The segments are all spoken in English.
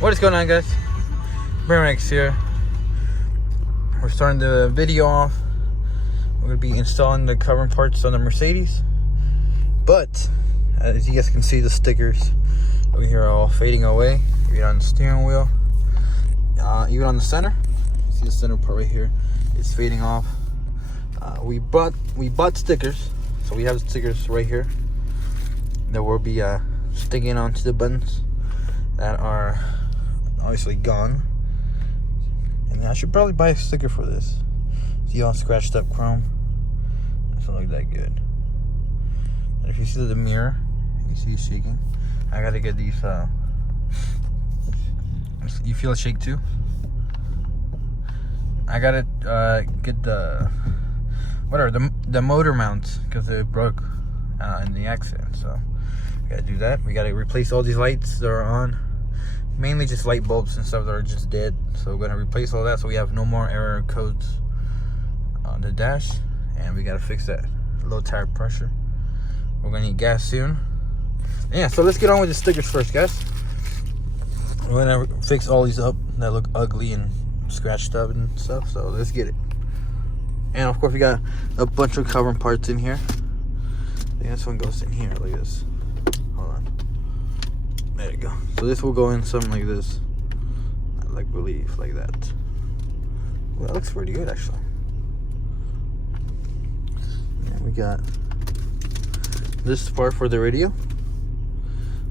What is going on, guys? Max here. We're starting the video off. We're going to be installing the covering parts on the Mercedes. But, as you guys can see, the stickers over here are all fading away. Even on the steering wheel. Even on the center. You see the center part right here. It's fading off. We bought stickers. So we have stickers right here that will be sticking onto the buttons that are obviously gone. And I should probably buy a sticker for this. See all scratched up chrome. Doesn't look that good. And if you see the mirror, you see it shaking. I gotta get these. You feel it shake too? I gotta get the the motor mounts because they broke in the accident. So we gotta do that. We gotta replace all these lights that are on. Mainly just light bulbs and stuff that are just dead. So we're gonna replace all that so we have no more error codes on the dash. And we gotta fix that low tire pressure. We're gonna need gas soon. Yeah, so let's get on with the stickers first, guys. We're gonna fix all these up that look ugly and scratched up and stuff. So let's get it. And of course we got a bunch of covering parts in here. I think this one goes in here like this. Hold on. There you go. So this will go in something like this. I believe like that. Well, that looks pretty good actually. And we got this part for the radio,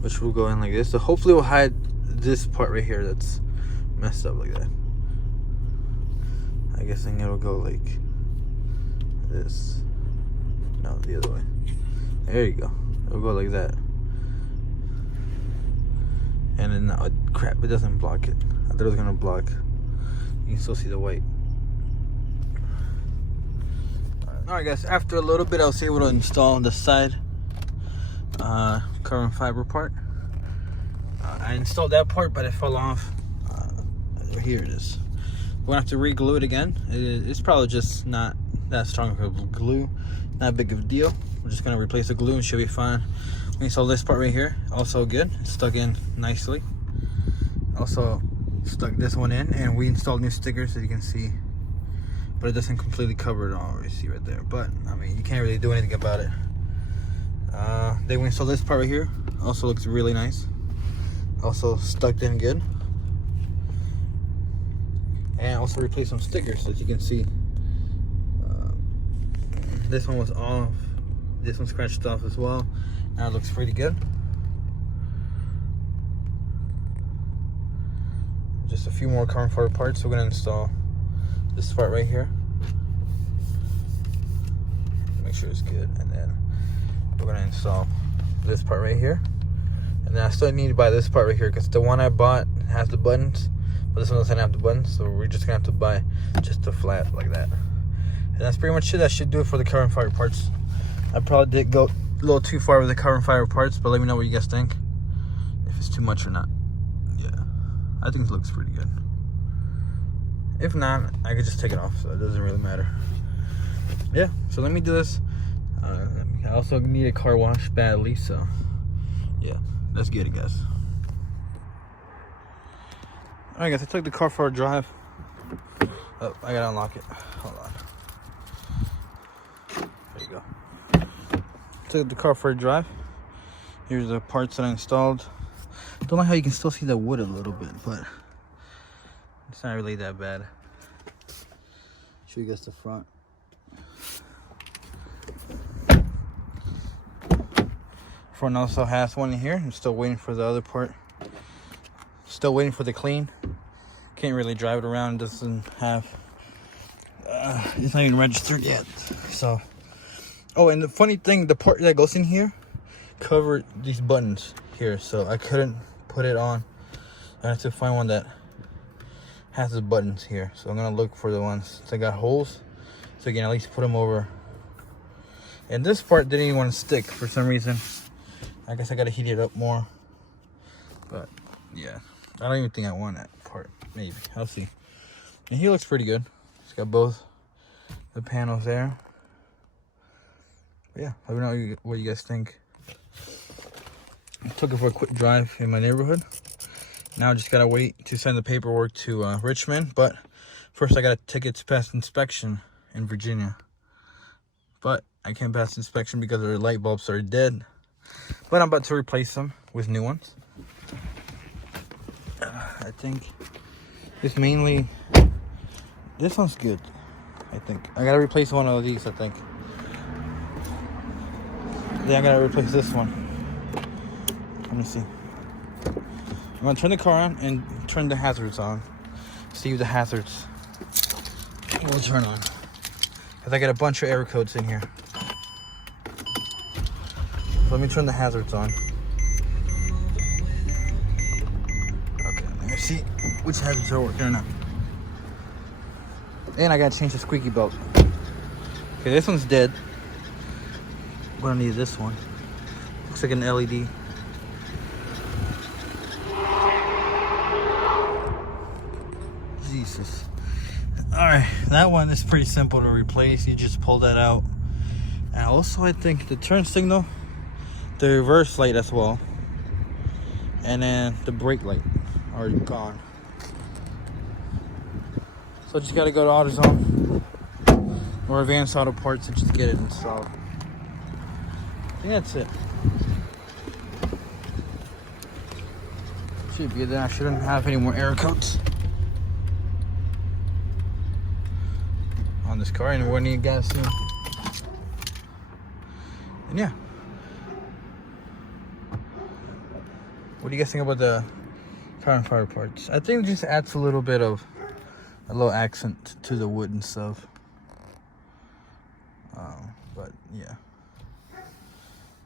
which will go in like this. So hopefully we'll hide this part right here that's messed up like that. I guess then it'll go like this. No, the other way. There you go. It'll go like that. And then, oh, crap, it doesn't block it. I thought it was gonna block. You can still see the white. Alright guys, after a little bit I was able to install the side carbon fiber part. I installed that part, but it fell off. Here it is. We're gonna have to re-glue it again. It's probably just not that strong of a glue. Not big of a deal. We're just gonna replace the glue and should be fine. We installed this part right here, also good. It's stuck in nicely. Also stuck this one in, and we installed new stickers as you can see. But it doesn't completely cover it all, you see right there. But I mean, you can't really do anything about it. Then we installed this part right here. Also looks really nice. Also stuck in good. And also replace some stickers as you can see. This one was off. This one scratched off as well. Now it looks pretty good. Just a few more carbon fiber parts. We're gonna install this part right here. Make sure it's good. And then we're gonna install this part right here. And then I still need to buy this part right here because the one I bought has the buttons, but this one doesn't have the buttons. So we're just gonna have to buy just the flat like that. And that's pretty much it. That should do it for the carbon fiber parts. I probably did go a little too far with the carbon fiber parts, but let me know what you guys think. If it's too much or not. Yeah, I think it looks pretty good. If not, I could just take it off, so it doesn't really matter. Yeah, so let me do this. I also need a car wash badly, so yeah, let's get it, guys. Alright guys, I took the car for a drive. Oh, I gotta unlock it. Hold on. There you go. Took the car for a drive. Here's the parts that I installed. Don't know how you can still see the wood a little bit, but it's not really that bad. Show you guys the front. Front also has one in here. I'm still waiting for the other part. Still waiting for the clean. Can't really drive it around. It doesn't have. It's not even registered yet. So. Oh, and the funny thing, the part that goes in here covered these buttons here, so I couldn't put it on. I have to find one that has the buttons here. So I'm gonna look for the ones that got holes, so I can at least put them over. And this part didn't even want to stick for some reason. I guess I gotta heat it up more. But yeah, I don't even think I want that part. Maybe I'll see. And he looks pretty good. It's got both the panels there. But yeah, let me know what you guys think. I took it for a quick drive in my neighborhood. Now I just gotta wait to send the paperwork to Richmond, but first I gotta take it to pass inspection in Virginia. But I can't pass inspection because the light bulbs are dead. But I'm about to replace them with new ones. I think this mainly, this one's good. I think I gotta replace one of these. I think. Then I gotta replace this one. Let me see. I'm gonna turn the car on and turn the hazards on. See if the hazards will turn on. Cause I got a bunch of error codes in here. So let me turn the hazards on. Okay, let me see which hazards are working or not. And I gotta change the squeaky belt. Okay, this one's dead. I'm gonna need this one. Looks like an LED. Jesus. Alright, that one is pretty simple to replace. You just pull that out. And also I think the turn signal, the reverse light as well, and then the brake light are gone. So I just gotta go to AutoZone or Advanced Auto Parts and just get it installed. I think that's it. Should be there. I shouldn't have any more error codes on this car, and we'll need gas soon. And yeah. What do you guys think about the carbon fiber parts? I think it just adds a little bit of a little accent to the wood and stuff. But yeah,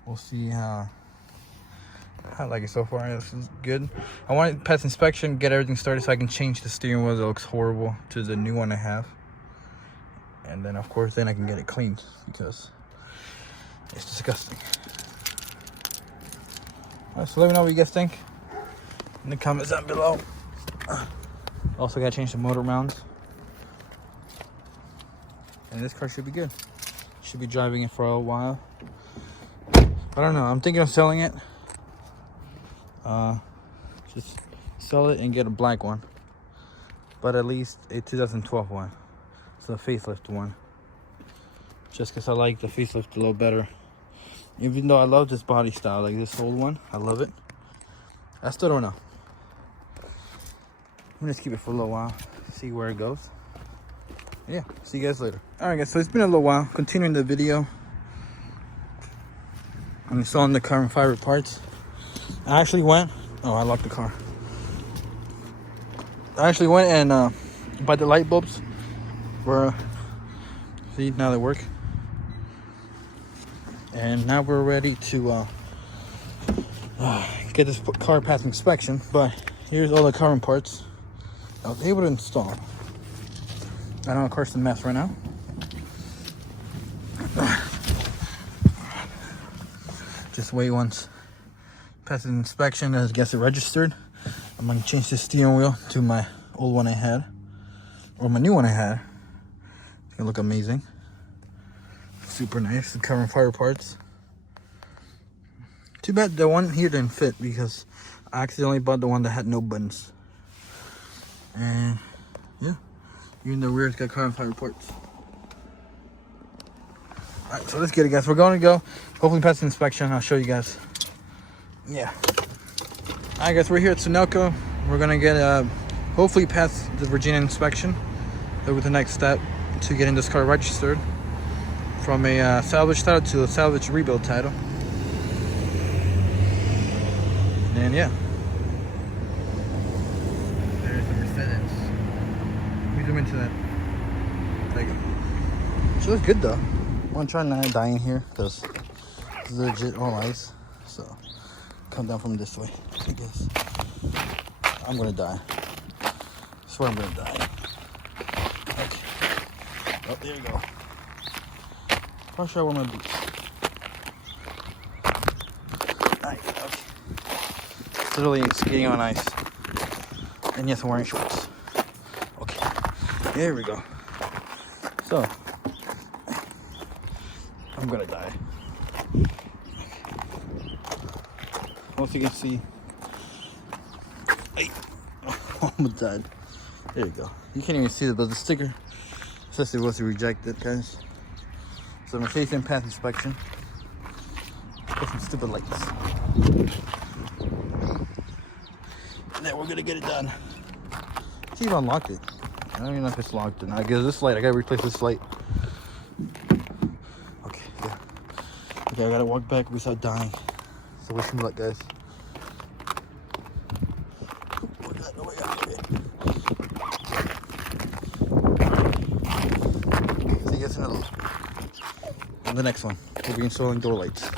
we'll see how I like it so far. This is good. I want to pass inspection, get everything started so I can change the steering wheel that looks horrible to the new one I have. And then of course then I can get it cleaned because it's disgusting. Alright, so let me know what you guys think in the comments down below. Also gotta change the motor mounts. And this car should be good. Should be driving it for a while. I don't know, I'm thinking of selling it. Just sell it and get a black one. But at least a 2012 one. It's a facelift one. Just because I like the facelift a little better. Even though I love this body style, like this old one, I love it. I still don't know. I'm gonna just keep it for a little while, see where it goes. Yeah, see you guys later. Alright guys, so it's been a little while. Continuing the video. I'm installing the carbon fiber parts. I actually went, oh I locked the car. I actually went and bought the light bulbs. See, now they work. And now we're ready to get this car past inspection. But here's all the carbon parts I was able to install. I know the car's a mess right now. Just wait once passes inspection and gets it registered. I'm gonna change the steering wheel to my old one I had, or my new one I had. It's gonna look amazing. Super nice. The carbon fiber parts. Too bad the one here didn't fit because I accidentally bought the one that had no buttons. And yeah, even the rear's got carbon fiber parts. Alright, so let's get it, guys. We're going to go hopefully pass the inspection. I'll show you guys. Yeah. Alright guys, we're here at Sunoco. We're gonna get hopefully pass the Virginia inspection. That was the next step to getting this car registered from a salvage title to a salvage rebuild title. And yeah, there's the Mercedes. Let me zoom into that. There you go. She looks good though. I'm gonna try not dying here because it's legit all ice. So come down from this way, I guess. I'm gonna die. I swear I'm gonna die. Okay. Oh, there we go. Probably should I wear my boots. Alright, okay. Literally skating on ice. And yes, I'm wearing shorts. Okay. There we go. So I'm gonna die. Once you can see, Hey. Almost died. There you go. You can't even see the sticker. Says it was rejected, guys. So I'm gonna take in path inspection. Put some stupid lights. And then we're gonna get it done. See if I unlocked it. I don't even know if it's locked or not. I guess this light, I gotta replace this light. Okay, yeah. Okay, I gotta walk back without dying. So wish me luck, guys. Oh my God. See you guys in the next one. We'll be installing door lights.